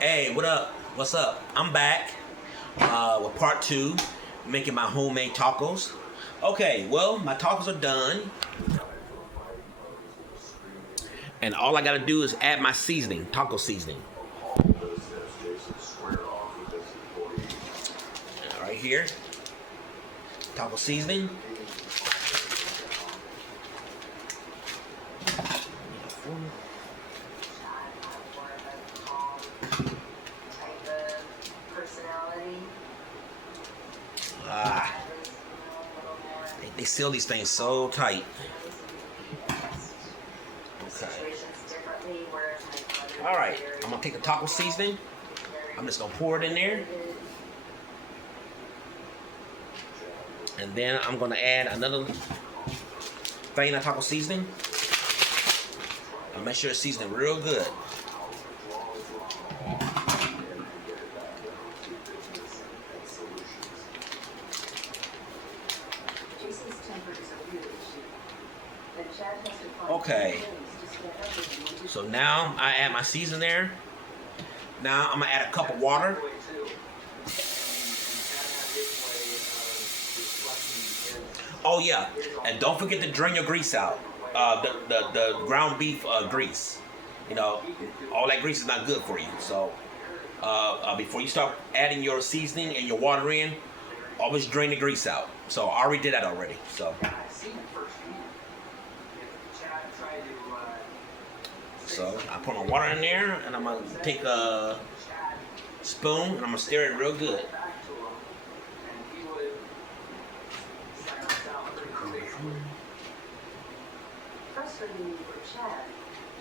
Hey, what up? What's up? I'm back with part two, making my homemade tacos. Okay, well, my tacos are done, and all I gotta do is add my seasoning, taco seasoning. Right here, taco seasoning. Ah, they seal these things so tight. Okay. All right, I'm gonna take the taco seasoning. I'm just gonna pour it in there. And then I'm gonna add another thing of taco seasoning. And make sure it's seasoned real good. Okay. So now I add my season there. Now I'm gonna add a cup of water. Oh yeah, and don't forget to drain your grease out. The ground beef grease. You know, all that grease is not good for you. So before you start adding your seasoning and your water in, always drain the grease out. So I already did that already. So I put my water in there, and I'm gonna take a spoon and I'm gonna stir it real good. Frustratingly for Chad,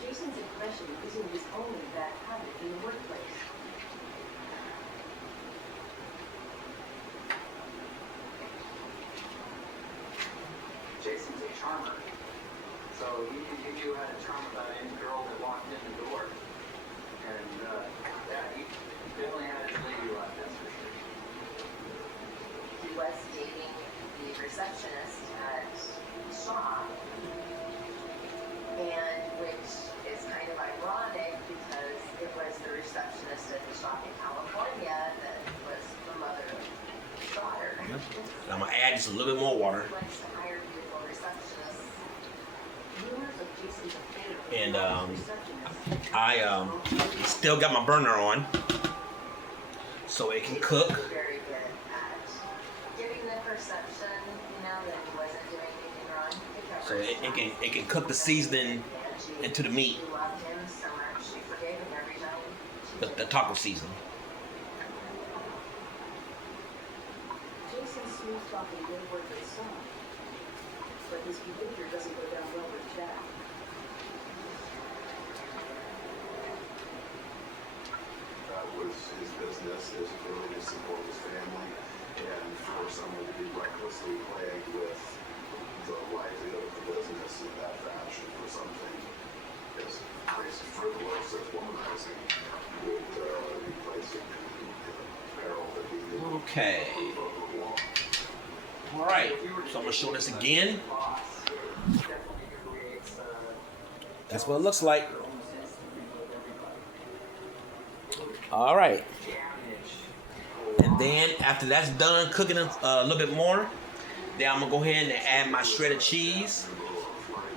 Jason's aggression isn't his only bad habit in the workplace. Jason's a charmer. So he had a charm about any girl that walked in the door. And yeah, he definitely had his lady luck, that's for sure. He was dating the receptionist at Shaw, and which is kind of ironic because it was the receptionist at the shop in California that was the mother of his daughter. Yep. I'm gonna add just a little bit more water. He likes to hire beautiful receptionists. Rumors of Jason's affair with And the receptionist. I still got my burner on, so it can cook. Very good at giving the perception, that he wasn't doing anything wrong. So it can cook the seasoning into the meat, She loved him so much, she forgave him every time. the taco seasoning. Jason's smooth talking didn't work with some, but his behavior doesn't go down well with Chad. That was his business, his ability to support his family, and for someone to be recklessly plagued with the livelihood of the business in that fashion for something as crazy frivolous as womanizing would be placing in peril that he didn't Okay. All right. So I'm gonna show this again. That's what it looks like. All right. And then after that's done cooking a little bit more, then I'm gonna go ahead and add my shredded cheese,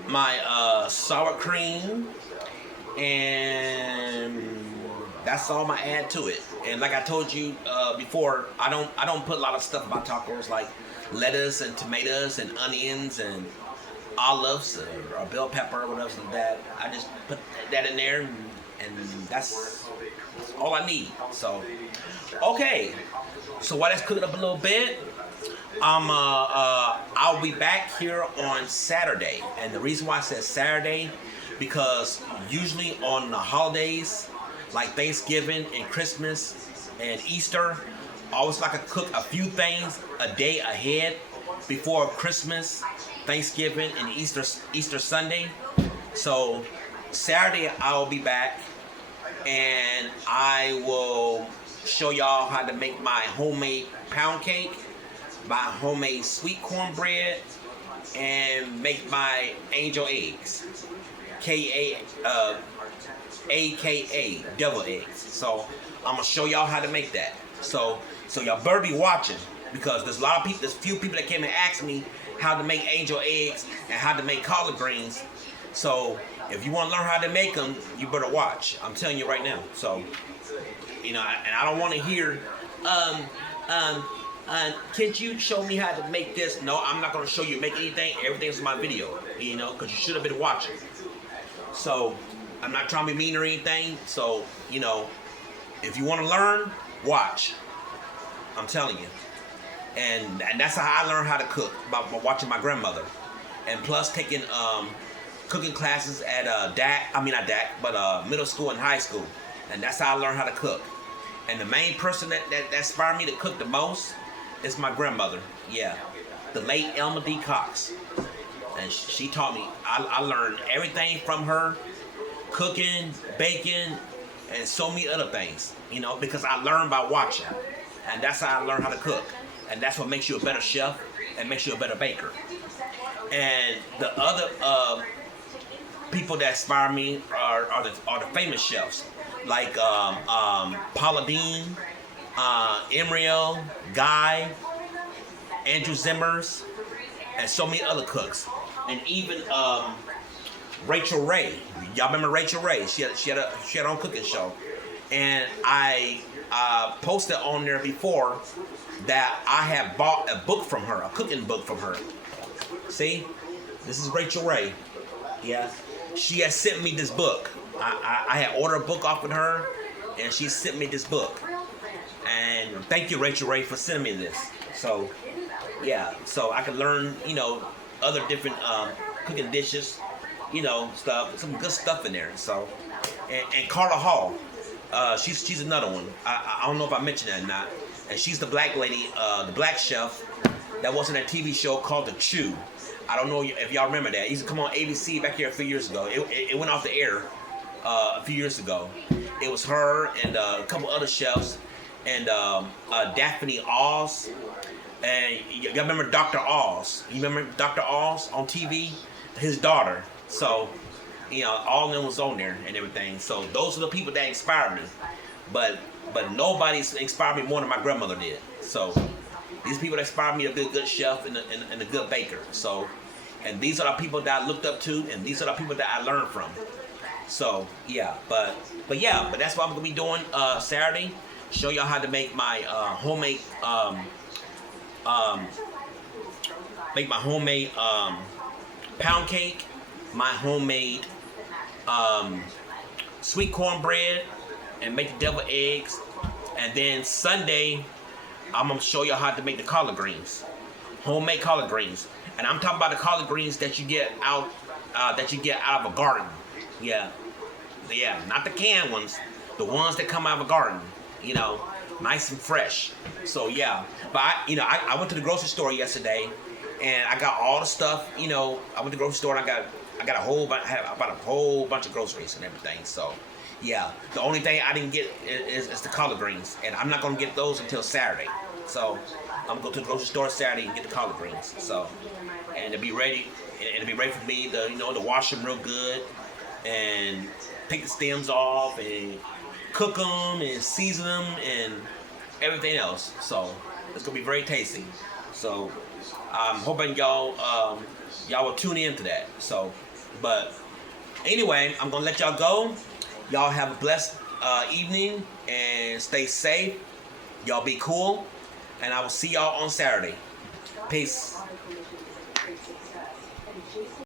my sour cream, and that's all I'm gonna add to it. And like I told you before, I don't put a lot of stuff about tacos like lettuce and tomatoes and onions and olives or bell pepper or whatever like that. I just put that in there, and that's all I need. So okay. So while that's cooking up a little bit, I'll be back here on Saturday. And the reason why I said Saturday, because usually on the holidays like Thanksgiving and Christmas and Easter, I always like to cook a few things a day ahead before Christmas, Thanksgiving, and Easter Sunday. So Saturday I'll be back, and I will show y'all how to make my homemade pound cake, my homemade sweet cornbread, and make my angel eggs. aka devil eggs. So I'm gonna show y'all how to make that. So y'all better be watching, because there's a lot of people, there's few people that came and asked me how to make angel eggs and how to make collard greens. So if you want to learn how to make them, you better watch. I'm telling you right now. So, you know, and I don't want to hear, can't you show me how to make this? No, I'm not going to show you make anything. Everything's in my video, you know, because you should have been watching. So I'm not trying to be mean or anything. So, you know, if you want to learn, watch. I'm telling you. And that's how I learned how to cook, by watching my grandmother. And plus taking cooking classes at middle school and high school. And that's how I learned how to cook. And the main person that inspired me to cook the most is my grandmother. Yeah, the late Elma D. Cox. And she taught me, I learned everything from her, cooking, baking, and so many other things, you know, because I learned by watching. And that's how I learned how to cook. And that's what makes you a better chef and makes you a better baker. And the other people that inspire me are the famous chefs, like Paula Deen, Emriel, Guy, Andrew Zimmers, and so many other cooks. And even Rachel Ray. Y'all remember Rachel Ray? She had her own cooking show. And I posted on there before that I have bought a book from her, a cooking book from her. See? This is Rachel Ray. Yeah. She has sent me this book. I had ordered a book off of her, and she sent me this book. And thank you, Rachel Ray, for sending me this. So, yeah. So I can learn, you know, other different cooking dishes, you know, stuff, some good stuff in there. So, and Carla Hall. She's another one. I don't know if I mentioned that or not. And she's the black lady, the black chef that was in a TV show called The Chew. I don't know if y'all remember that. It used to come on ABC back here a few years ago. It went off the air a few years ago. It was her and a couple other chefs and Daphne Oz. And y'all remember Dr. Oz? You remember Dr. Oz on TV? His daughter. So, you know, all of them was on there and everything. So those are the people that inspired me. But nobody's inspired me more than my grandmother did. So these people that inspired me to be a good chef and a good baker. So, and these are the people that I looked up to, and these are the people that I learned from. So yeah, but that's what I'm gonna be doing Saturday. Show y'all how to make my homemade pound cake, my homemade sweet cornbread, and make the devil eggs. And then Sunday, I'm gonna show y'all how to make the collard greens, homemade collard greens. And I'm talking about the collard greens that you get out of a garden. Yeah, not the canned ones, the ones that come out of a garden. You know, nice and fresh. So yeah, but I went to the grocery store yesterday, and I got all the stuff. You know, I went to the grocery store and I got I bought a whole bunch of groceries and everything. So yeah, the only thing I didn't get is the collard greens, and I'm not gonna get those until Saturday. So I'm gonna go to the grocery store Saturday and get the collard greens. So, and it'll be ready for me to wash them real good and take the stems off and cook them and season them and everything else. So it's gonna be very tasty. So I'm hoping y'all will tune in to that. So, but anyway, I'm gonna let y'all go. Y'all have a blessed evening and stay safe. Y'all be cool, and I will see y'all on Saturday. Peace.